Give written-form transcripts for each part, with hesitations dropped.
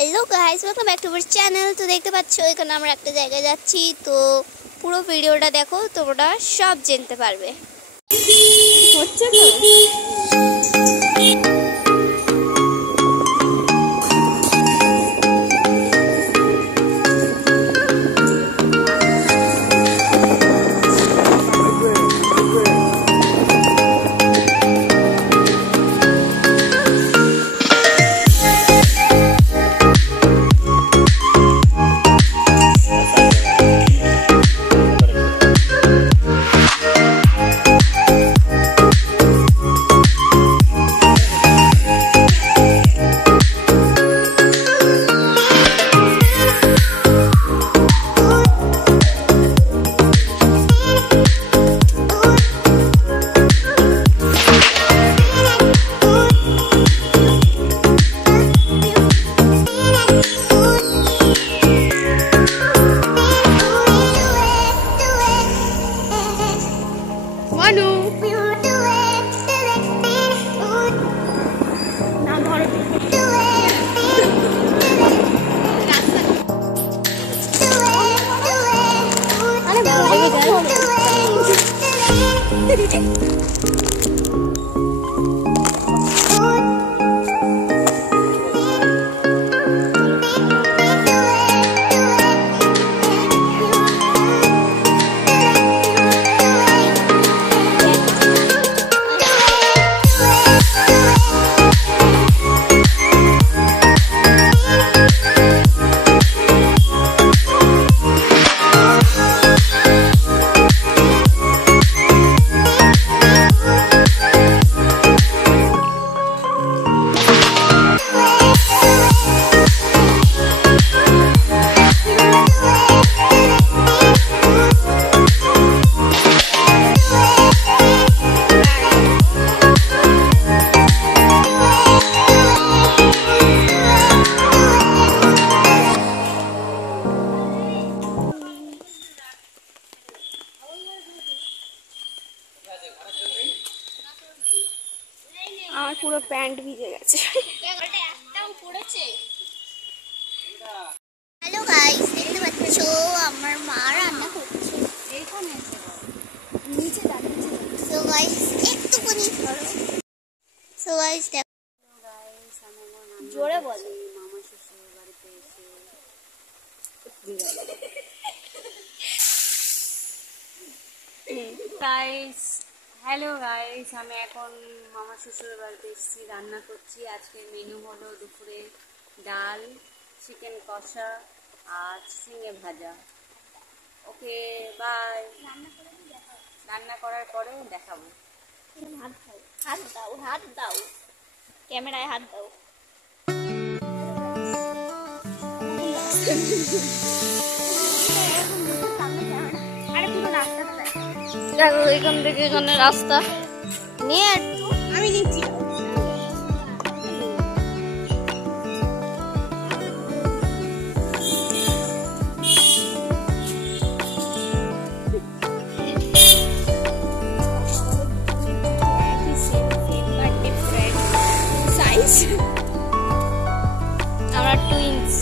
Hello guys, welcome back to our channel. তো দেখতে পাচ্ছ এখানে আমরা একটা জায়গায় যাচ্ছি। তো পুরো ভিডিওটা দেখো, তোমরা সব জানতে পারবে। হচ্ছে তো আমার পুরো প্যান্ট ভিজে গেছে। হ্যালো গাইস, দেখতে পাচ্ছ আমার মা রান্না করছে। এইখানে নিচে দাঁড়িয়ে। সো গাইস একটুখানি ধরো। সো গাইস দেখো গাইস, আমি আমার জোরে বলো। মামা শ্বশুর বাড়িতে এসে গাইস হ্যালো গাইস, আমি এখন মামা শ্বশুর বাড়িতে এসেছি, রান্না করছি। আজকের মেনু হলো দুপুরে ডাল, চিকেন কষা আর ঝিঙে ভাজা। Okay bye. রান্না করার পরে দেখাবো। হাত দাও, হাত দাও, ক্যামেরায় হাত দাও। দেখো এখান থেকে এখানে রাস্তা নিয়ে একটু আমি নিচ্ছি। আমরা টুইন্স।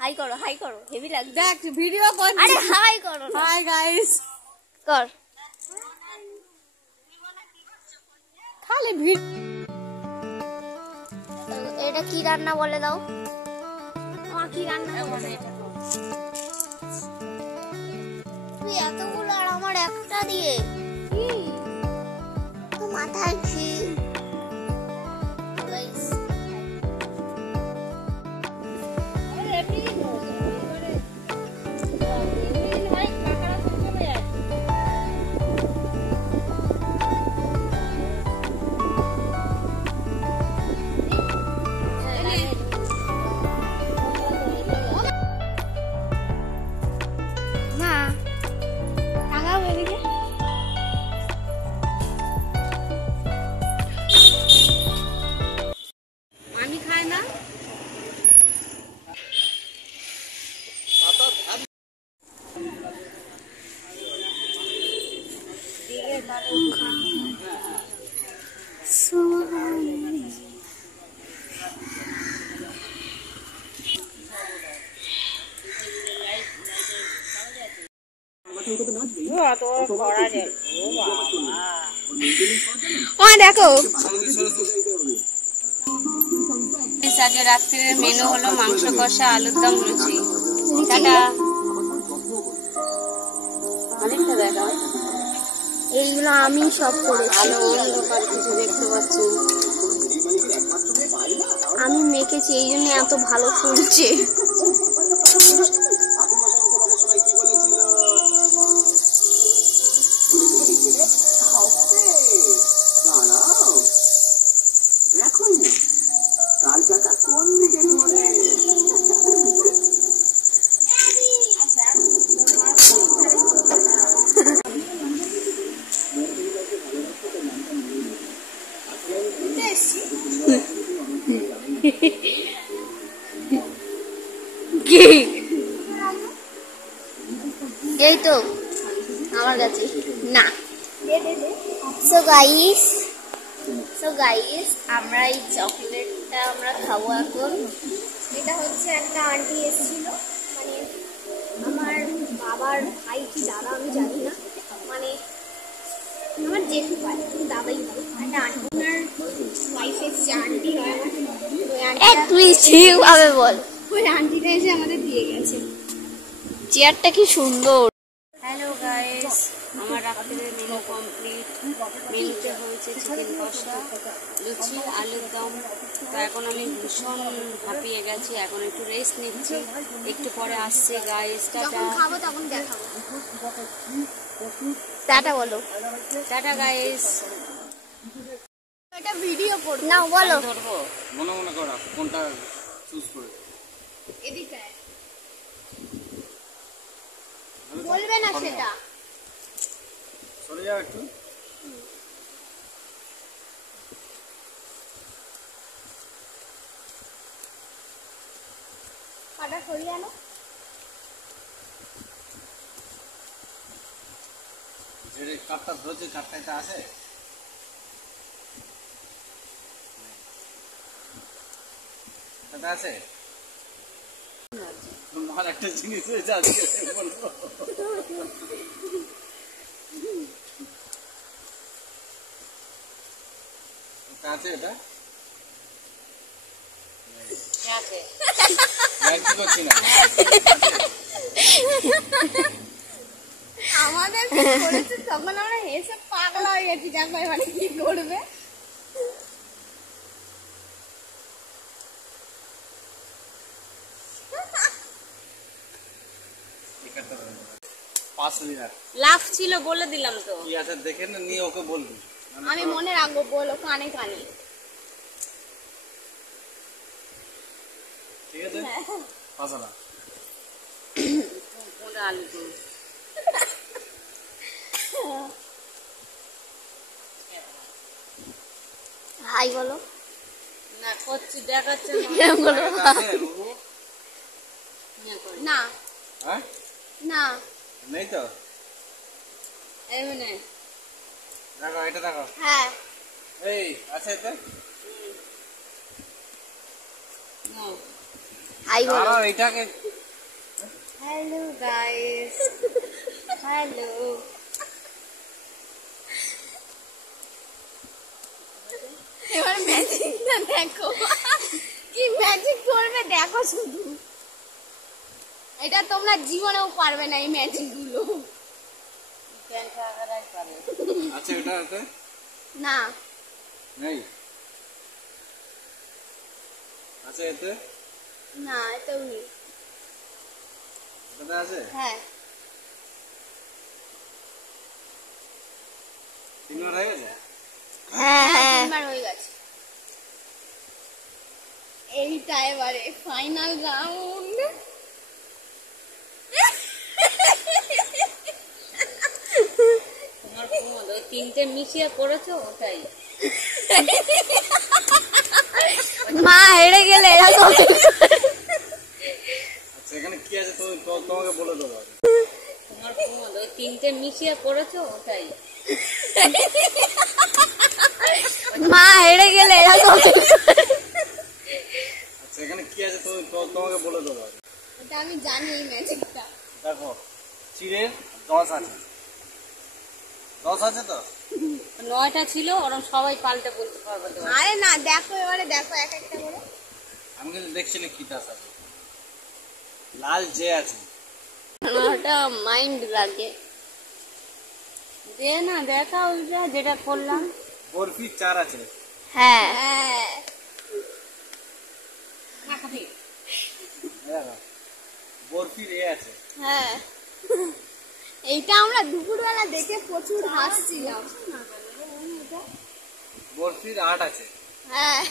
হাই করো, হাই করো, হেভি লাগছে। দেখ ভিডিও কর। আরে হাই করো। হাই গাইস কর। খালি এটা কি রান্না বলে দাও। কি রান্না তুই এতগুলো আর আমার একটা দিয়ে তো মাথায় ঘি। দেখো আজকে রাত্রির মেনু হলো মাংস কষা, আলুর দম, লুচি। টাটা। অনেকটা দেখা এইগুলো আমি সব করেছি। আলো অন্ধকার কিছু দেখতে পাচ্ছি। আমি মেখেছি, এই জন্য এত ভালো ফুলছে। এই তো আমার কাছে না। সো গাইস আমরা এই চকলেটটা আমরা খাবো এখন। এটা হচ্ছে একটা আন্টি এসেছিল, মানে আমার বাবার ভাই কি দাদা আমি জানি না, মানে আমার জেঠু পায়, দাদাই হয়। একটা আন্টি, ওনার ওয়াইফ এসেছে, আন্টি হয় আমার। তুই ঠিকভাবে বল। ওই আন্টিটা এসে আমাদের দিয়ে গেছে। চেয়ারটা কি সুন্দর। হ্যালো গাইস, আমার রাত্রের মেনু কমপ্লিট। মেনুতে হয়েছে চিকেন কষা, লুচি, আলুর দম। তো এখন আমি ভীষণ হাঁপিয়ে গেছি, এখন একটু রেস্ট নিচ্ছি। একটু পরে আসছে গাইস। টাটা। খাবো তখন দেখাবো। টাটা বলো। Tata guys. এটা ভিডিও করব না, বলো। ধরবো মনে মনে করা কোনটা চুজ করে এদিকে বলবে না সেটা। সরে যাও একটু। পাটা সরিয়ে আনো। যে কাপটা ধরেছে কাপটা এটা আছে? এটা আছে? মার একটা জিনিস হয়েছে আজকে বলবো। এটা আছে? এটা আছে। কি করছি না আমাদের করেছে তখন আমরা হেসে পাগলা হয়ে গেছি, দেখো এবারে কি করবে। লাভ ছিল বলে দিলাম তো। কি আছে দেখে না, নিয়ে ওকে বলবি। আমি মনে রাখবো, বলো কানে কানে। ঠিক আছে, পাঁচলা আলু তো হাই বলো না, করছি দেখাচ্ছে না। হ্যাঁ না নেই তো। এমনি দেখো এটা দেখো। হ্যাঁ এই আছে এতে। হাই বলো। দাঁড়াও এইটাকে। Hello guys, hello. এবার ম্যাজিকটা দেখো, কি ম্যাজিক করবে দেখো শুধু। এটা তোমরা জীবনেও পারবে না এই ম্যাজিক গুলো। আছে এটা এতে? না নেই। আছে এতে? না এটাও নেই। এটা আছে? হ্যাঁ তিনবার হয়ে গেছে? হ্যাঁ হ্যাঁ তিনবার হয়ে গেছে। এইটা এবারে ফাইনাল রাউন্ড। তোমার কোমর ওই তিনটে মিশিয়ে করেছো ওটাই। মা হেরে গেলে এরকম। আচ্ছা এখানে কি আছে তুমি তোমাকে বলে দেবো। তোমার কোমর ওই তিনটে মিশিয়ে করেছো ওটাই। মা হেরে গেলে এরকম। আচ্ছা এখানে কি আছে তুমি তোমাকে বলে দেবো। এটা আমি জানি এই ম্যাজিকটা। দেখো চিড়ের 10 আছে। 10 আছে তো? 9টা ছিল, ওরকম সবাই পাল্টে বলতে পারবে তো। আরে না, দেখো এবারে দেখো এক একটা করে। আমি কিন্তু দেখছি না কি দাস আছে। লাল যে আছে। ওটা মাইন্ড লাগে। দে না, দেখা ওইটা যেটা করলাম। বরফি 4 আছে। হ্যাঁ হ্যাঁ না খাবি? দেখো, বরফির এ আছে। হ্যাঁ, এইটা আমরা দুপুরবেলা দেখে প্রচুর হাসছিলাম। বরফির 8 আছে। হ্যাঁ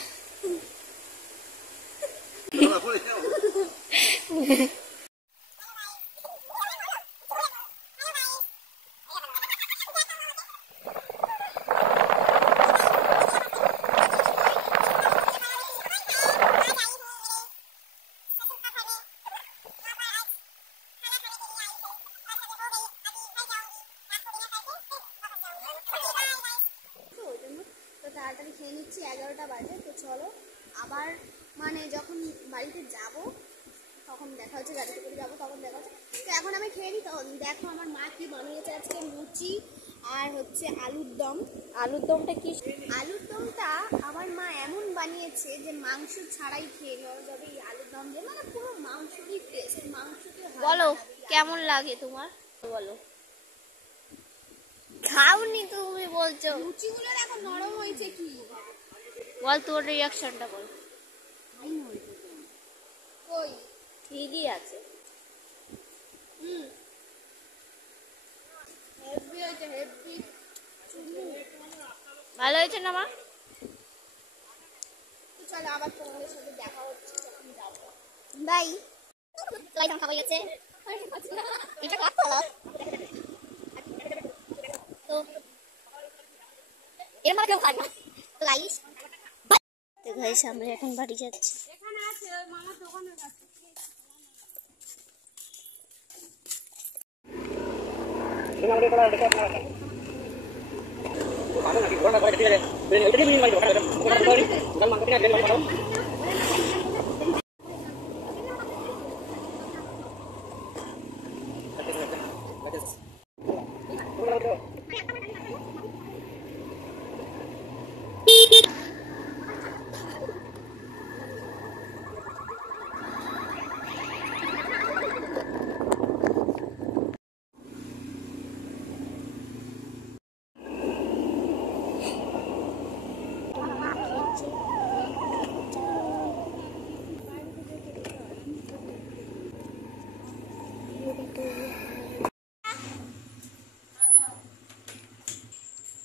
তো তাড়াতাড়ি খেয়ে নিচ্ছি, 11টা বাজে। তো চলো আবার মানে যখন বাড়িতে যাব তখন দেখা হচ্ছে, গাড়িতে করে যাবো তখন দেখা হচ্ছে। তো এখন আমি খেয়ে নিই। তখন দেখো আমার মা কি বানিয়েছে আজকে, লুচি আর হচ্ছে আলুর দম। আলুর দমটা কি, আলুর দমটা আমার মা এমন বানিয়েছে যে মাংস ছাড়াই খেয়ে নেওয়া যাবে এই আলুর দম দিয়ে, মানে পুরো মাংসই ফ্রেশ। মাংসকে বলো কেমন লাগে তোমার, বলো। খাওনি তুমি বলছো, লুচিগুলো দেখো নরম হয়েছে কি, বল তোর রিয়াকশনটা বল। কই ঠিকই আছে। হেভি হয়েছে, হেভি। ভালো হয়েছে না মা? তো চলো আবার তোমাদের সাথে দেখা হচ্ছে যখন যাবো। বাই। সবাই তখন খাবার গেছে। এটা কথা বলো। তো এর মধ্যে কেউ খায় না তো গাইস। তো গাইস আমরা এখন বাড়ি যাচ্ছি। এখানে আছে ওই মামার দোকানের কাছে।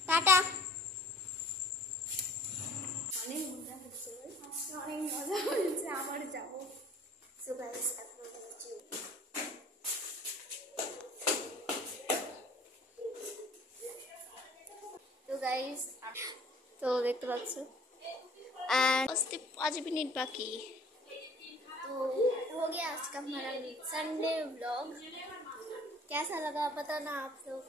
টাটা। অনেক মজা হচ্ছে, অনেক মজা হচ্ছে, আবার যাবো। সো গাইস এখন হচ্ছে তো গাইস, তো দেখতে পাচ্ছ एंड 5 मिनट बाकी। तो हो गया आज का हमारा संडे व्लॉग। कैसा लगा बताना आप लोग।